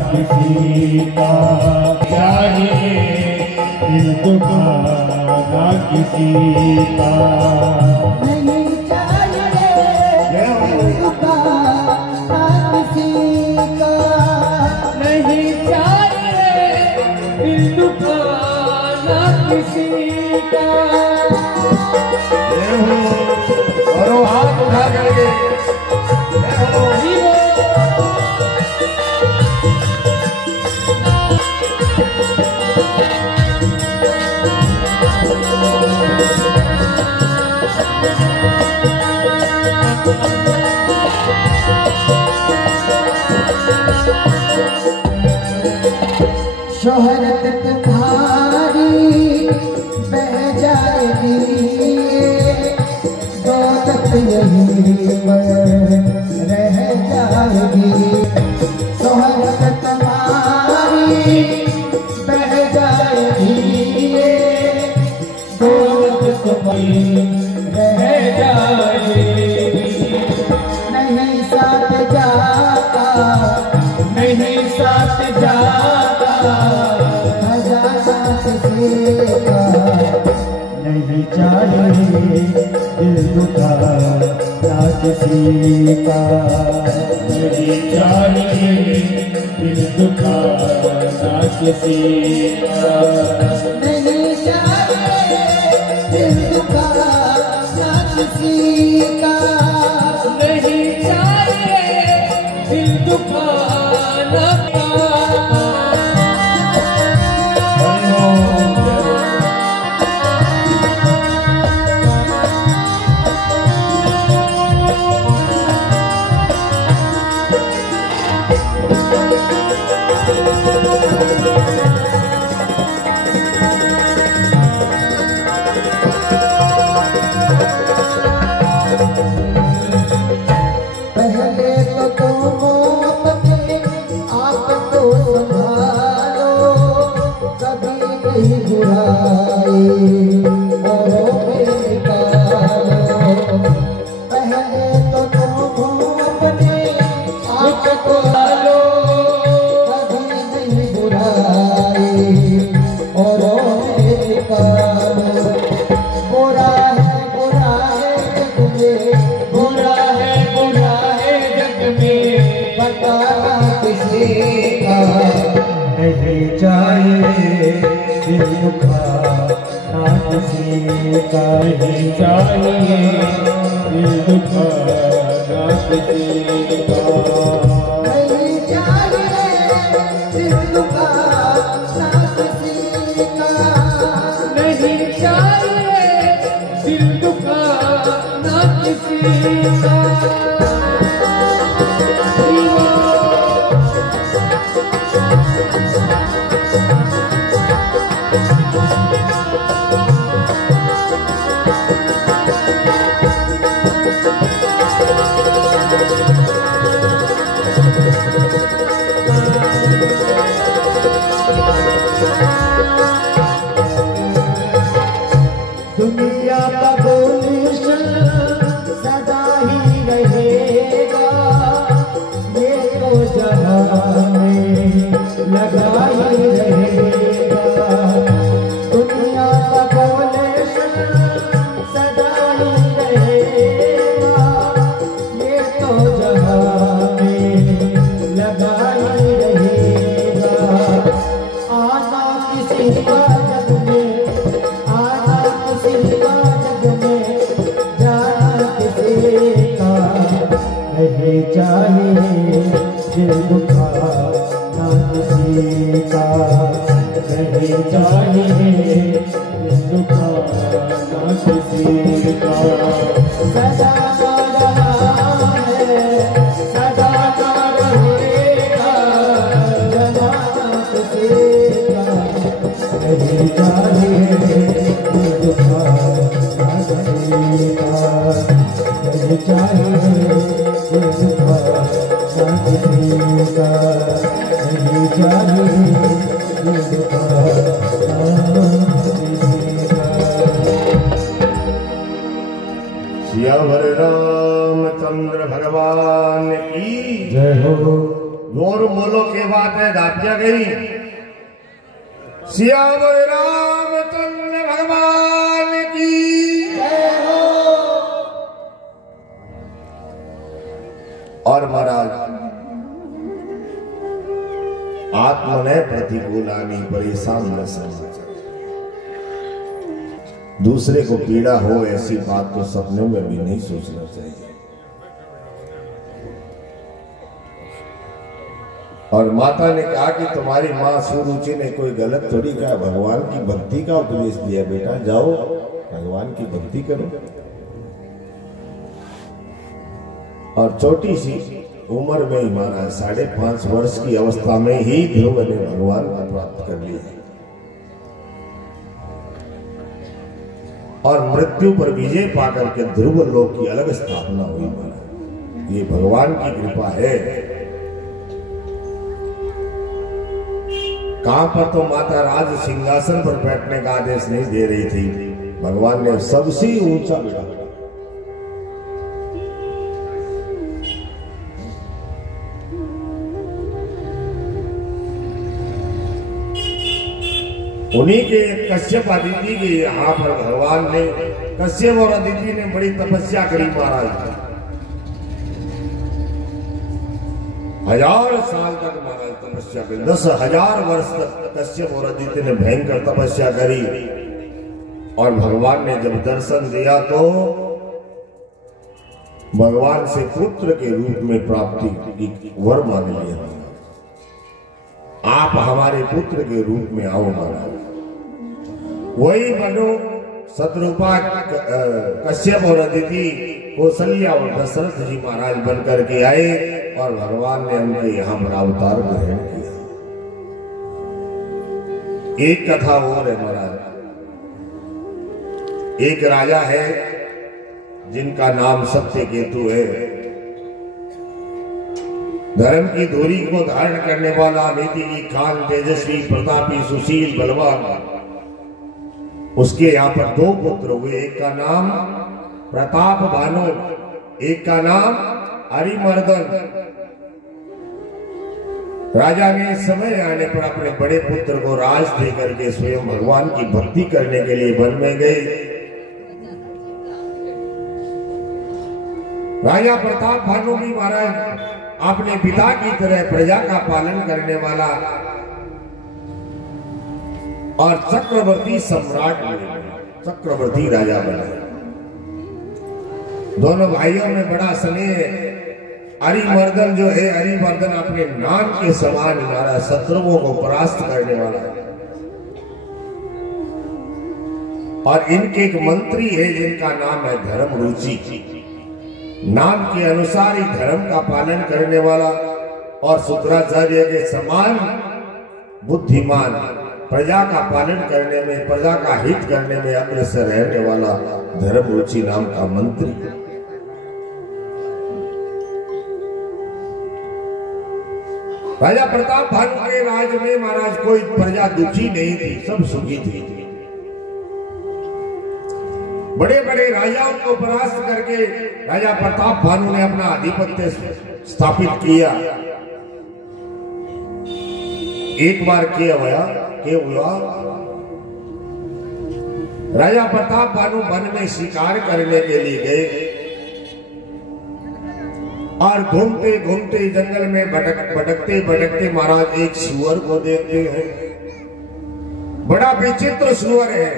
किसी का चाहिए, दिल दुखाना किसी का नहीं चाहिए, दिल दुखाना किसी का नहीं चाहिए, दिल दुखाना किसी का। और हाथ उठा करके शोहरत तुम्हारी बह जाएगी, दौलत यहीं रह जाएगी। शोहरत तुम्हारी बह जाएगी, दौलत तुम्हारी रह जाएगी। नहीं साथ जाता, नहीं साथ जाता, खजाना किसी का नहीं चाहिए, दिल दुखाना किसी का नहीं चाहिए, दिल दुखाना किसी का नहीं चाहिए, दिल दुखाना किसी का नहीं चाहिए, दिल दुखाना का। पहले तो तुम अपने आप को संभालो, कभी नहीं बुराई औरों में निकालो। पहले तो तुम अपने आप को संभालो, कभी नहीं बुराई औरों में निकालो। बुरा है जग में, बुरा है जग में, बताना किसी का नहीं चाहिए, दिल दुखाना किसी का नहीं चाहिए, दिल दुखाना किसी का नहीं चाहिए, दिल दुखाना किसी का नहीं चाहिए, दिल दुखाना किसी का। दुनिया का गुलशन सदा ही रहेगा, ये तो जहां में लगा ही रहेगा। दुनिया का गुलशन सदा ही रहेगा, ये तो जहां में लगा ही रहेगा। आना किसी का जग में, आना किसी का जग में, जाना किसी का नहीं चाहिए, दिल दुखाना किसी का नहीं चाहिए, दिल दुखाना किसी का सदा ना रहा है, सदा ना रहेगा, जमाना किसी का नहीं चाहिए, दिल दुखाना किसी का नहीं चाहिए, दिल दुखाना किसी का नहीं चाहिए, दिल दुखाना किसी का। सियावर राम के बाद दापिया गई। सियावर रामचंद्र भगवान की जय हो। और महाराज आत्मने प्रतिकूलानी परेशान न समझ, दूसरे को पीड़ा हो ऐसी बात तो सपने में भी नहीं सोचना चाहिए। और माता ने कहा कि तुम्हारी माँ सुरुचि ने कोई गलत थोड़ी कहा, भगवान की भक्ति का उपदेश दिया, बेटा जाओ भगवान की भक्ति करो। और छोटी सी उम्र में ही महाराज 5.5 वर्ष की अवस्था में ही ध्रुव ने भगवान को प्राप्त कर लिया और मृत्यु पर विजय पाकर के ध्रुव लोक की अलग स्थापना हुई। महाराज ये भगवान की कृपा है। कहां पर तो माता राज सिंहासन पर बैठने का आदेश नहीं दे रही थी, भगवान ने सबसे ऊंचा बिठा। उन्हीं के कश्यप अदिति के यहाँ पर भगवान ने, कश्यप और अदिति ने बड़ी तपस्या करी महाराज। 1000 साल तक महाराज तपस्या करी, 10,000 वर्ष तक कश्यप और अदिति ने भयंकर तपस्या करी। और भगवान ने जब दर्शन दिया तो भगवान से पुत्र के रूप में प्राप्ति की वर मांग लिया, आप हमारे पुत्र के रूप में आओ महाराज। वही बनो शत्रुपा कश्यप और अदिति कौशल्या और दशरथ जी महाराज बनकर के आए और भगवान ने उनके यहाँ पर अवतार ग्रहण किया। एक कथा और है महाराज। एक राजा है जिनका नाम सत्यकेतु है। धर्म की धुरी को धारण करने वाला, नीति की खान, तेजस्वी, प्रतापी, सुशील, बलवान। उसके यहाँ पर 2 पुत्र हुए, एक का नाम प्रताप भानु, एक का नाम अरिमर्दन। राजा ने समय आने पर अपने बड़े पुत्र को राज देकर के स्वयं भगवान की भक्ति करने के लिए वन में गए। राजा प्रताप भानु भी महाराज अपने पिता की तरह प्रजा का पालन करने वाला और चक्रवर्ती सम्राट बने, चक्रवर्ती राजा बने। दोनों भाइयों में बड़ा स्नेह। अरिमर्दन जो है, अरिमर्दन अपने नाम के समान हमारा शत्रुओं को परास्त करने वाला है। और इनके एक मंत्री है जिनका नाम है धर्म रुचि। नाम के अनुसार ही धर्म का पालन करने वाला और शुक्राचार्य के समान बुद्धिमान, प्रजा का पालन करने में, प्रजा का हित करने में अग्रसर रहने वाला धर्म रुचि नाम का मंत्री। राजा प्रताप भानु के राज में महाराज कोई प्रजा दुखी नहीं थी, सब सुखी थी। बड़े बड़े राजाओं को परास्त करके राजा प्रताप भानु ने अपना आधिपत्य स्थापित किया। एक बार क्या हुआ, राजा प्रताप भानु वन में शिकार करने के लिए गए और घूमते घूमते जंगल में भटकते भटकते महाराज एक सुअर को देखते हैं। बड़ा विचित्र सुअर है,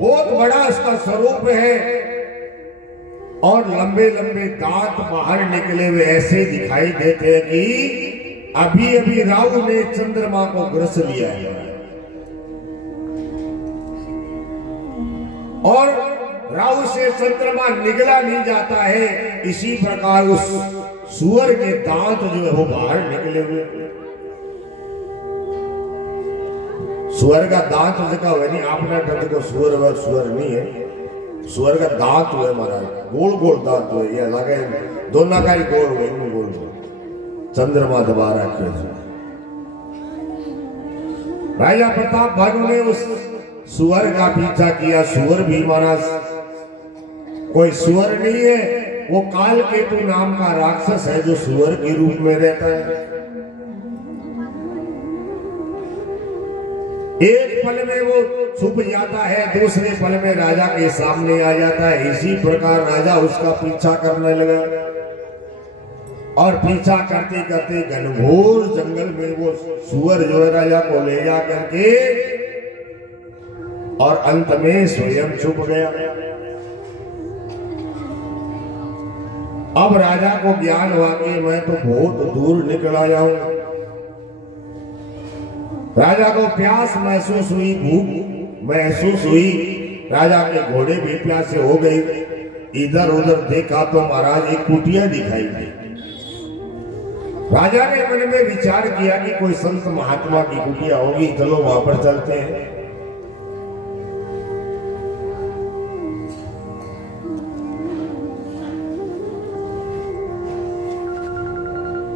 बहुत बड़ा इसका स्वरूप है और लंबे लंबे दांत बाहर निकले हुए ऐसे दिखाई देते हैं कि अभी अभी राहु ने चंद्रमा को ग्रस लिया है। और राहु से चंद्रमा निगला नहीं जाता है, इसी प्रकार उस सुअर के दांत जो है वो बाहर निकले हुए। सुअर का दांत जगह हुआ नहीं, आपने डर को सुअर नहीं है, सुअर का दांत हुआ महाराज, गोल गोल दांत हुए, ये लगे दोनों का ही गोल हुए, गोल चंद्रमा दबा रखे। राजा प्रताप भानु ने उस सुअर का पीछा किया। सुअर भी महाराज कोई सुअर नहीं है, वो काल केतु नाम का राक्षस है जो सुअर के रूप में रहता है। एक पल में वो छुप जाता है, दूसरे पल में राजा के सामने आ जाता है। इसी प्रकार राजा उसका पीछा करने लगा और पीछा करते करते घनघोर जंगल में वो सुअर जो है राजा को ले जा करके और अंत में स्वयं छुप गया। अब राजा को ज्ञान हुआ कि मैं तो बहुत दूर निकल आया हूं। राजा को प्यास महसूस हुई, भूख महसूस हुई। राजा के घोड़े भी प्यासे हो गए। इधर उधर देखा तो महाराज एक कुटिया दिखाई दी। राजा ने मन में विचार किया कि कोई संत महात्मा की कुटिया होगी, चलो वहां पर चलते हैं।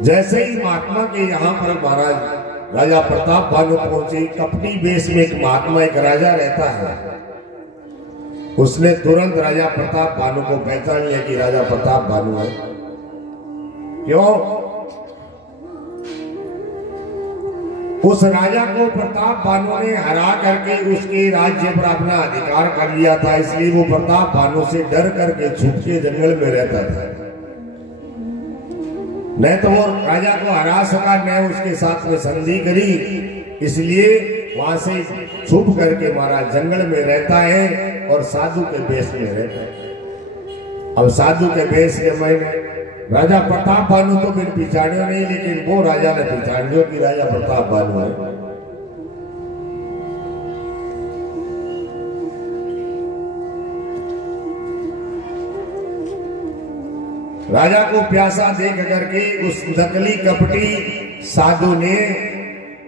जैसे ही महात्मा के यहाँ पर महाराज राजा प्रताप भानु पहुंचे, कपटी वेश में एक महात्मा एक राजा रहता है। उसने तुरंत राजा प्रताप भानु को पहचान लिया कि राजा प्रताप भानु है। क्यों? उस राजा को प्रताप भानु ने हरा करके उसके राज्य पर अपना अधिकार कर लिया था, इसलिए वो प्रताप भानु से डर करके छुप के जंगल में रहता था। न तो वो राजा को हरा सका, न उसके साथ में संधि करी, इसलिए वहां से छुप करके महाराज जंगल में रहता है और साधु के वेश में रहता है। अब साधु के वेश के मैंने राजा प्रताप भानु तो फिर पहचाने नहीं, लेकिन वो राजा ने पहचान लिया कि राजा प्रताप भानु है। राजा को प्यासा देख करके उस नकली कपटी साधु ने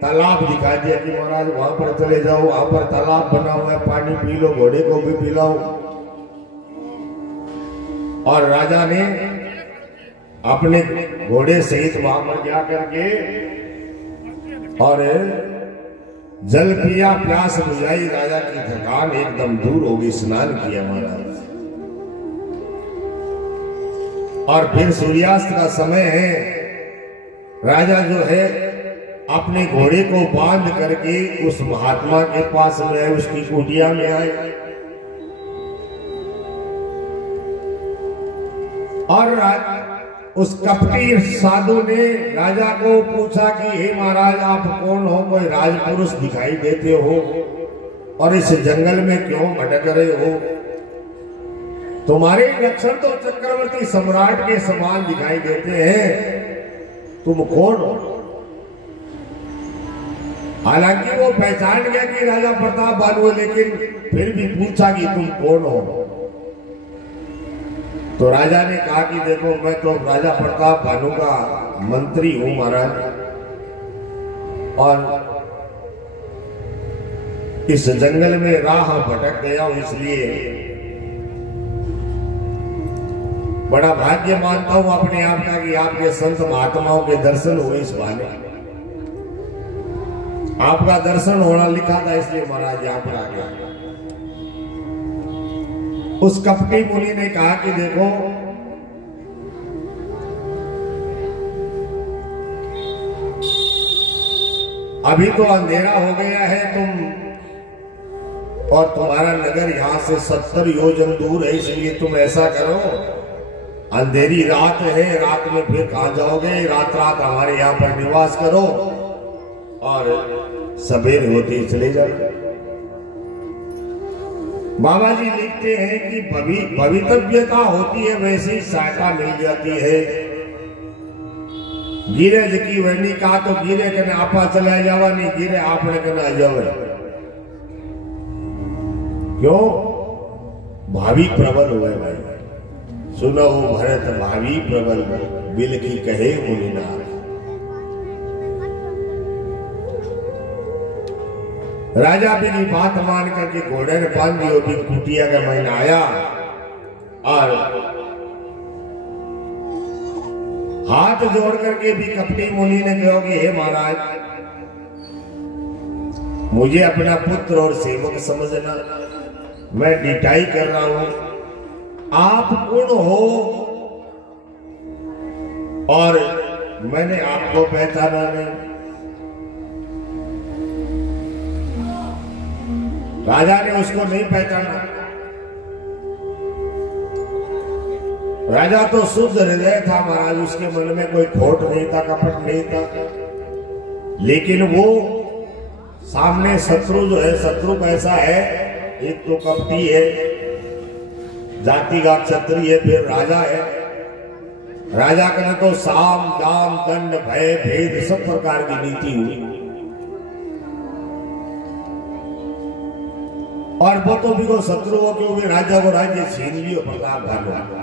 तालाब दिखा दिया कि महाराज वहां पर चले जाओ, वहां पर तालाब बना हुआ है, पानी पी लो, घोड़े को भी पिलाओ। और राजा ने अपने घोड़े सहित वहां पर जा करके और जल पिया, प्यास बुझाई, राजा की थकान एकदम दूर हो गई, स्नान किया महाराज। और फिर सूर्यास्त का समय है। राजा जो है अपने घोड़े को बांध करके उस महात्मा के पास में, उसकी कुटिया में आए और उस कपटी साधु ने राजा को पूछा कि हे महाराज, आप कौन हो? कोई राजपुरुष दिखाई देते हो और इस जंगल में क्यों भटक रहे हो? तुम्हारे लक्षण तो चक्रवर्ती सम्राट के समान दिखाई देते हैं, तुम कौन हो? हालांकि वो पहचान गया कि राजा प्रताप भानु है, लेकिन फिर भी पूछा कि तुम कौन हो? तो राजा ने कहा कि देखो, मैं तो राजा प्रताप भानु का मंत्री हूं महाराज, और इस जंगल में राह भटक गया हूं, इसलिए बड़ा भाग्य मानता हूं अपने आप का कि आपके संत महात्माओं के दर्शन हुए इस बहाने। आपका दर्शन होना लिखा था, इसलिए महाराज यहां पर आ गया। उस कपटी मुनि ने कहा कि देखो, अभी तो अंधेरा हो गया है, तुम और तुम्हारा नगर यहां से 70 योजन दूर है, इसलिए तुम ऐसा करो, अंधेरी रात है, रात में फिर कहां जाओगे? रात रात हमारे यहाँ पर निवास करो और सवेरे होते चले जाओ। बाबा जी लिखते हैं कि भवितव्यता होती है, वैसी सहायता मिल जाती है। गिरे की वहनी कहा तो गिरे कने आपा चला जावा, नहीं गिरे आपने कने आ जाओ। क्यों? भावी प्रबल हुए भाई, सुनो भरत भावी प्रबल, बिल की कहे मुनिनाथ। राजा मेरी बात मान करके घोड़े ने बांध दी, भी कुटिया का महीना आया और हाथ जोड़ करके भी कपटी मुनि ने कहा कि हे महाराज, मुझे अपना पुत्र और सेवक समझना, मैं डिटाई कर रहा हूं, आप कौन हो? और मैंने आपको पहचाना नहीं। राजा ने उसको नहीं पहचाना। राजा तो शुद्ध हृदय था महाराज, उसके मन में कोई खोट नहीं था, कपट नहीं था। लेकिन वो सामने शत्रु जो है, शत्रु कैसा है, एक तो कपटी है, जाति का क्षत्रिय है, फिर राजा है। राजा का तो साम दाम दंड भय भेद सब प्रकार की नीति हुई। और वो तो भी को शत्रुओं के भी राजा को राज्य छीन लियो प्रताप भानु।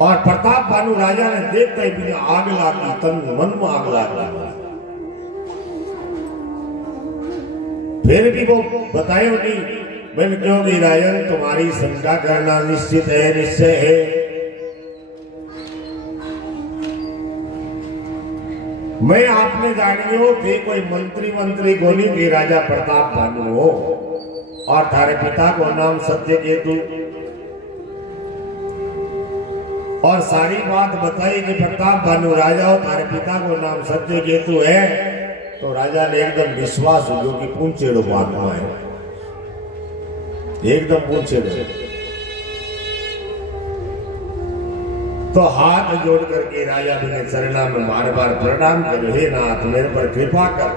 और प्रताप भानु राजा ने देखते ही भी आग लागी, तन मन में आग लागी। फिर भी वो बताए नहीं, मैंने क्योंकि राजन तुम्हारी शंका करना निश्चित है, निश्चय है। मैं आपने जानियो थे कोई मंत्री गोनी के राजा प्रताप भानु हो, और थारे पिता को नाम सत्यकेतु, और सारी बात बताई कि प्रताप भानु राजा हो, थारे पिता को नाम सत्यकेतु है। तो राजा ने एकदम विश्वास हो कि पूंछेड़ो महात्मा है, एकदम पूंछेड़ो। तो हाथ जोड़ करके राजा मेरे चरणा में बार बार प्रणाम करो, हे नाथ मेरे पर कृपा कर।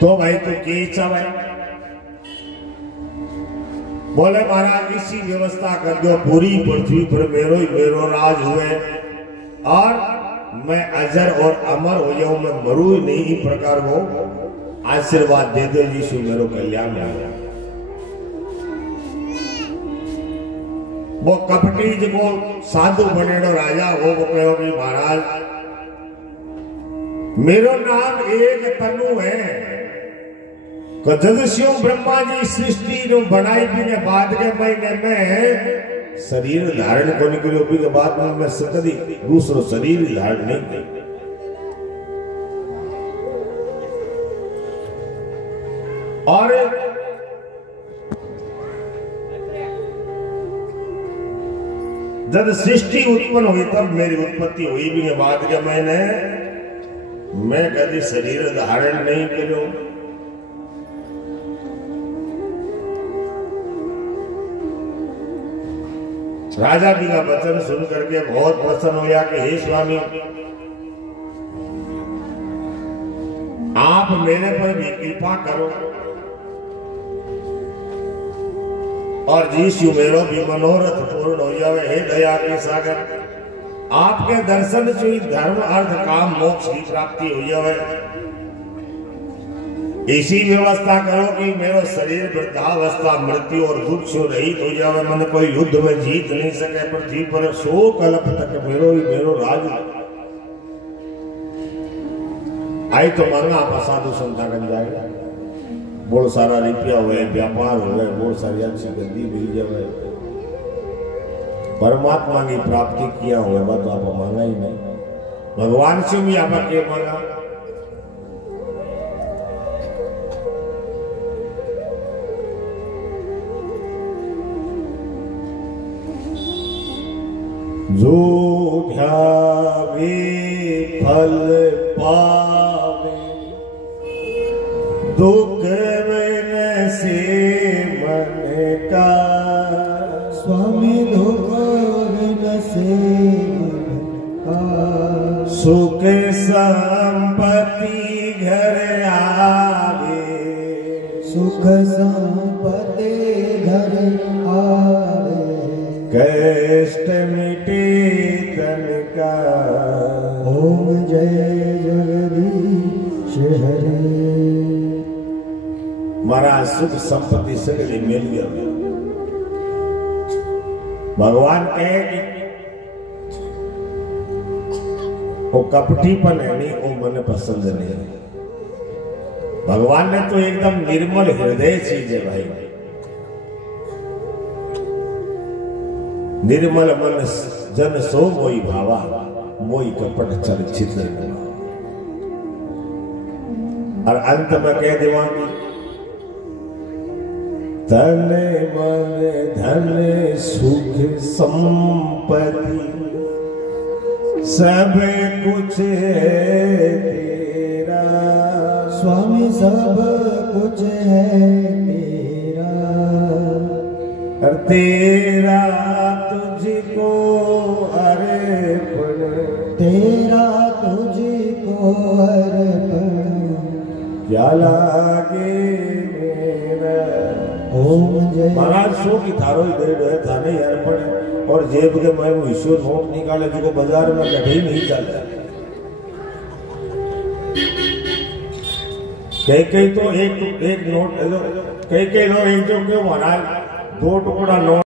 तो भाई तू की इच्छा भाई? बोले महाराज इसी व्यवस्था कर दो, पूरी पृथ्वी पर मेरो राज हुए, और मैं अजर और अमर हो जाऊं, मैं मरू ही नहीं। इस प्रकार को आशीर्वाद दे दो यीशु, मेरो कल्याण हो। वो कपटी जो साधु बनेड़ो राजा हो, वो कहो कि महाराज मेरो नाम एक तनु है। जगस्यों ब्रह्मा जी सृष्टि जो बनाई भी बाद के महीने में शरीर धारण करने के लिए के बाद में मैं कभी दूसरो शरीर धारण नहीं कर। और जब सृष्टि उत्पन्न हुई तब मेरी उत्पत्ति हुई भी के बाद के महीने मैं कभी शरीर धारण नहीं करूं। राजा जी का वचन सुन करके बहुत प्रसन्न हो गया कि हे स्वामी, आप मेरे पर भी कृपा करो, और यीशु मेरो भी मनोरथ पूर्ण हो जावे। हे दया के सागर, आपके दर्शन से धर्म अर्थ काम मोक्ष की प्राप्ति हो जावे। इसी व्यवस्था करो कि मेरा शरीर वृद्धावस्था मृत्यु और दुख से रहित हो जावे, मन कोई युद्ध में जीत नहीं सके पृथ्वी पर, सो कल्प तक मेरो राज आई। तो मांगा आप साधु संता बन जाएगा, बहुत सारा रुपया हुए, व्यापार हुए, बहुत सारी अच्छी गद्दी मिल जाए, परमात्मा की प्राप्ति किया हुआ तो आप मांगा ही नहीं। भगवान से भी आप के मांगा। जो ध्यावे फल पावे, दुख में से मन का, स्वामी दुख में से मन का, सुख संपत्ति घर आवे, सुख संपत्ति घर आवे, कष्ट मिटे तन का। ओम जय जगदीश हरे। महाराज सुख संपत्ति सगली मिल गया। भगवान कहे कि वो कपटीपन है नहीं, वो मन पसंद नहीं। भगवान ने तो एकदम निर्मल हृदय चीज है भाई। निर्मल मन जन सो मोई भावा, मोई कपट चर्चित। और अंत में कह देवांगी, तन मन धन सुख संपत्ति सब कुछ है तेरा, स्वामी सब कुछ है तेरा, और तेरा तुझको अर्पण, तेरा तुझको अर्पण, क्या लागे मेरा। ओम जय। महाराज शो की थारो ही दे रहे थाने अर्पण, और जेब के मैं वो ईश्वर नोट निकाले जो बाजार में कभी नहीं चलता। कई तो एक नोट, कई लोग एक जो महाराज 2 टुकड़ा नोट